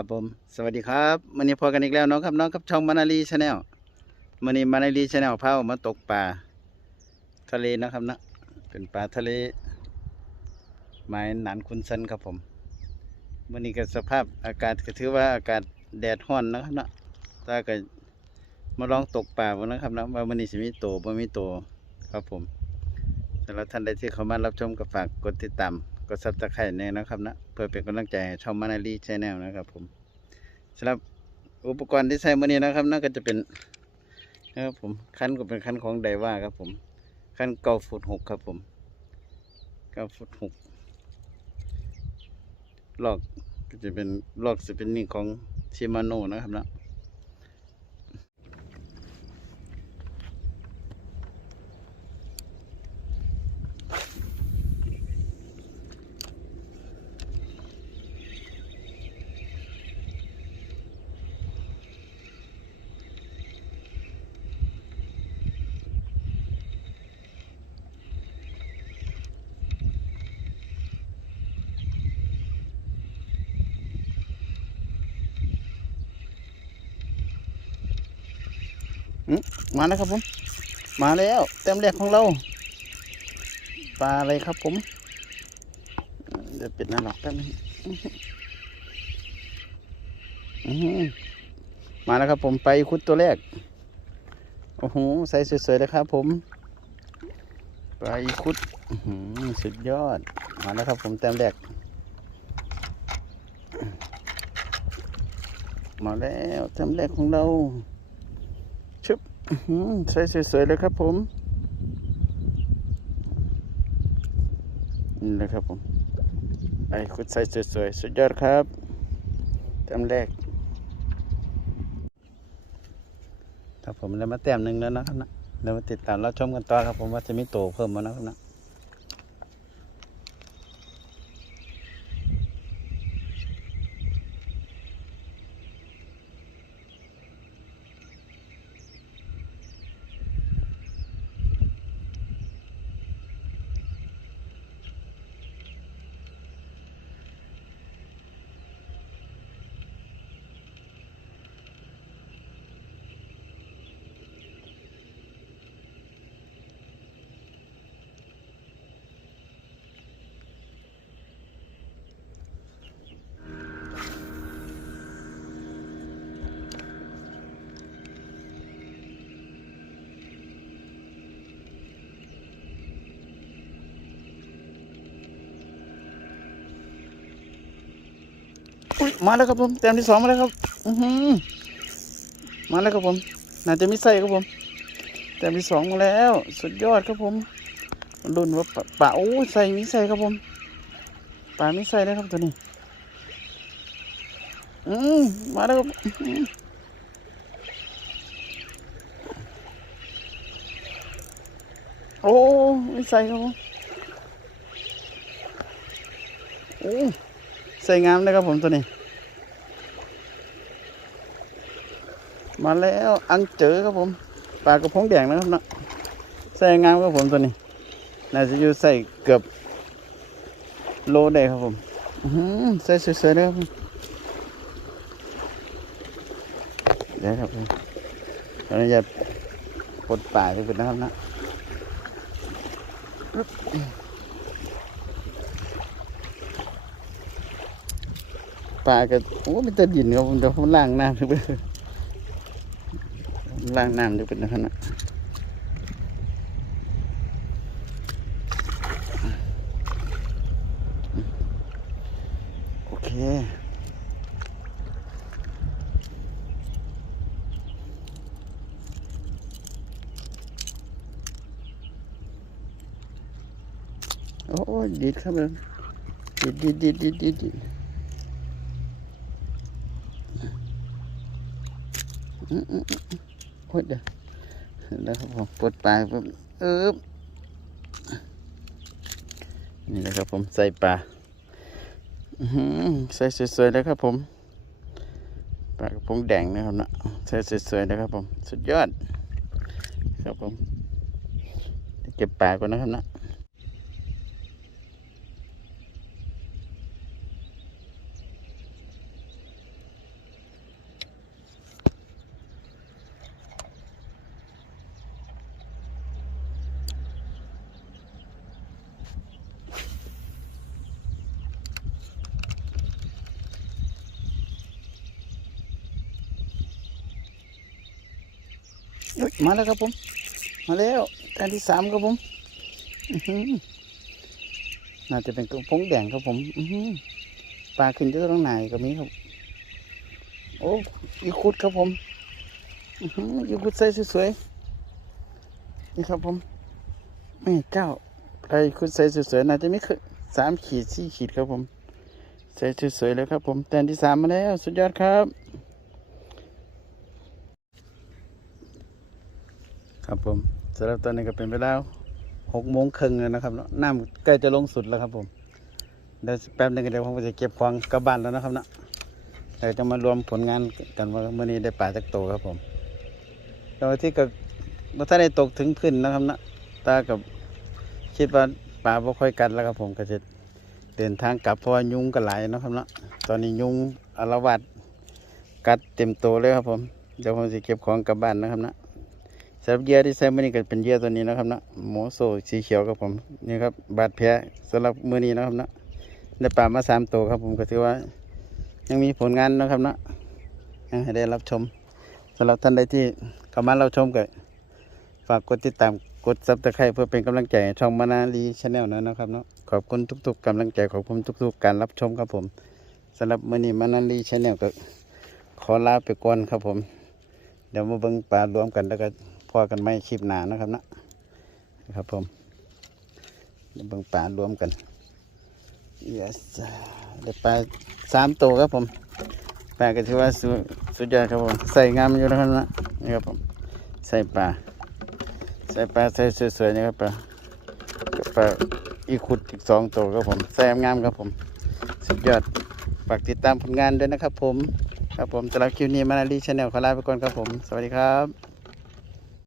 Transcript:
ครับผม สวัสดีครับวันนี้พอกันอีกแล้วเนาะครับน้องกับช่องมานาลีชาแนลวันนี้มานาลีชาแนลพาออกมาตกปลาทะเลนะครับนะเป็นปลาทะเลหมายหนานคุณสันครับผมวันนี้ก็สภาพอากาศก็ถือว่าอากาศแดดร้อนนะครับนะถ้าก็มาลองตกปลาบ่นะครับนะว่าวันนี้จะมีโตบ่มีโตครับผมสำหรับท่านใดที่เข้ามารับชมก็ฝากกดติดตาม กดซับสไครต์เนี่ยนะครับนะเพื่อเป็นกำลังใจช่องมานาลีชแนลนะครับผมสำหรับอุปกรณ์ที่ใช้มื่อนี้นะครับนั่นก็จะเป็นนะครับผมคันก็เป็นคันของไดว่าครับผมคันเก้าฟุตหกครับผมเก้าฟุตหกลอกก็จะเป็นลอกสปรินนิ่ของชิมาโน่นะครับนะ มาแล้วครับผม มาแล้วเต็มแรกของเรา ปลาอะไรครับผม เดี๋ยวปิดหน้าหลอกแป๊บนึงมาแล้วครับผมไปคุดตัวแรก โอ้โหใส่สวยๆเลยครับผม ไปคุดสุดยอด มาแล้วครับผมเต็มแรกมาแล้วเต็มแรกของเรา ใช่สวยๆเลยครับผม นี่เละครับผม ไอ้คุดใส่สวยๆ สุดยอดครับแต้มแรกครับผมแล้วมาแต้มหนึ่งแล้วนะครับนะแล้วมาติดตามรับชมกันต่อครับผมว่าจะมีโตเพิ่มมานะครับนะ มาแล้วครับผมแต้มที่สองมาแล้วครับอือหือมาแล้วครับผมน่าจะมีไส้ครับผมแต้มที่สองมาแล้ว สุดยอดครับผมรุ่นว่าปลาโอ้ใส่มีใส่ครับผมปลามีใส่เลยครับตัวนี้อืมมาแล้วครับโอ้มีใส่ครับผมโอ้ ใส่งามเลยครับผมตัวนี้ มาแล้วอังเจอครับผมปลากระพงแดงนะครับเนาะใส่งามครับผมตัวนี้น่าจะอยู่ใส่เกือบโลได้ครับผมใส่สวยๆเลยครับผมเดี๋ยวครับผมขออนุญาตปลดป่าที่เป็นนะครับนะ ปลาก็โอ้ไมันจะดินครับผมเดี๋ยวผมล้างน้ำดูไปล้างน้ำดูเป็นนะครับนะโอเคโอ้ดีดครับผมดีดดีดดีดดีดดดีด อืมอืมอืม โอ้ยเดี๋ยวแล้วครับผมปลดปลาปุ๊บเอ๊บนี่นะครับผมใส่ปลาอื้อหือใส่สวยๆเลยครับผมปลากระพงแดงนะครับนะใส่สวยๆนะครับผม สุดยอด ครับผมเก็บปลาก่อนนะครับนะ มาแล้วครับผม มาแล้วท่านที่สามครับผมน่าจะเป็นกระพงแดงครับผมอื้อหือปลาขึ้นเยอะตรงไหนก็มีครับ โอ้อีคุดครับผมอื้อหืออีคุดใส่สวยๆนี่ครับผมแม่เจ้าไอ้คุดใส่สวยๆน่าจะไมีคือสามขีดสี่ขีดครับผม ใส่สวยๆเลยครับผมแตนที่สามมาแล้ว สุดยอดครับ ครับผมสำหรับตอนนี้ก็เป็นเวลาหกโมงครึ่งแล้วนะครับเนาะน้ำใกล้จะลงสุดแล้วครับผมเดี๋ยวแป๊บหนึงเดี๋ยวผมจะเก็บของกลับบ้านแล้วนะครับเนาะเดี๋ยวจะมารวมผลงานกันว่าเมื่อนี้ได้ปลาจักโตครับผมโดยที่ก็บ่ถ้าได้ตกถึงพื้นนะครับเนาะตากับคิดว่าปลาบ่ค่อยกัดแล้วครับผมก็จะเดินทางกลับเพราะว่ายุงก็หลายนะครับเนาะตอนนี้ยุงอารวาสกัดเต็มโตเลยครับผมเดี๋ยวผมจะเก็บของกลับบ้านนะครับเนาะ สำหรับเหยื่อที่ใช้มื่อนี้ก็เป็นเหยื่อตัวนี้นะครับนะหมูโซสีเขียวครับผมนี่ครับบาดแผลสำหรับมือนี้นะครับนะได้ปลามาสามตัวครับผมก็ถือว่า ยังมีผลงานนะครับนะยังให้ได้รับชมสำหรับท่านใดที่เข้ามารับชมก็ฝากกดติดตามกดซับสไครต์เพื่อเป็นกำลังใจช่องมานาลีชาแนลนะครับเนาะขอบคุณทุก ๆกำลังใจขอบคุณทุก ๆ การรับชมครับผมสำหรับมื่อนี้มานาลีชาแนลก็ขอลาไปก่อนครับผม เดี๋ยวมาเบิ่งปลารวมกันแล้วก็ อกันไม่คลิปหนานะครับนะนะครับผมเดี๋ยวเบิ่งปลารวมกัน yes ได้ปลาสามตัวครับผมปลาก็ถือว่าสุสุดยอดครับผมใส่งามอยู่นะครับนะนี่ครับผมใส่ปลาใส่ปลาใส่สวยๆนี่ครับปลาปลาอีขุดอีกสองตัวครับผมใส่งามครับผม สุดยอดฝากติดตามผลงานด้วยนะครับผมครับผมสำหรับคลิปนี้มานาลีชาแนลขอลาไปก่อนครับผม สวัสดีครับ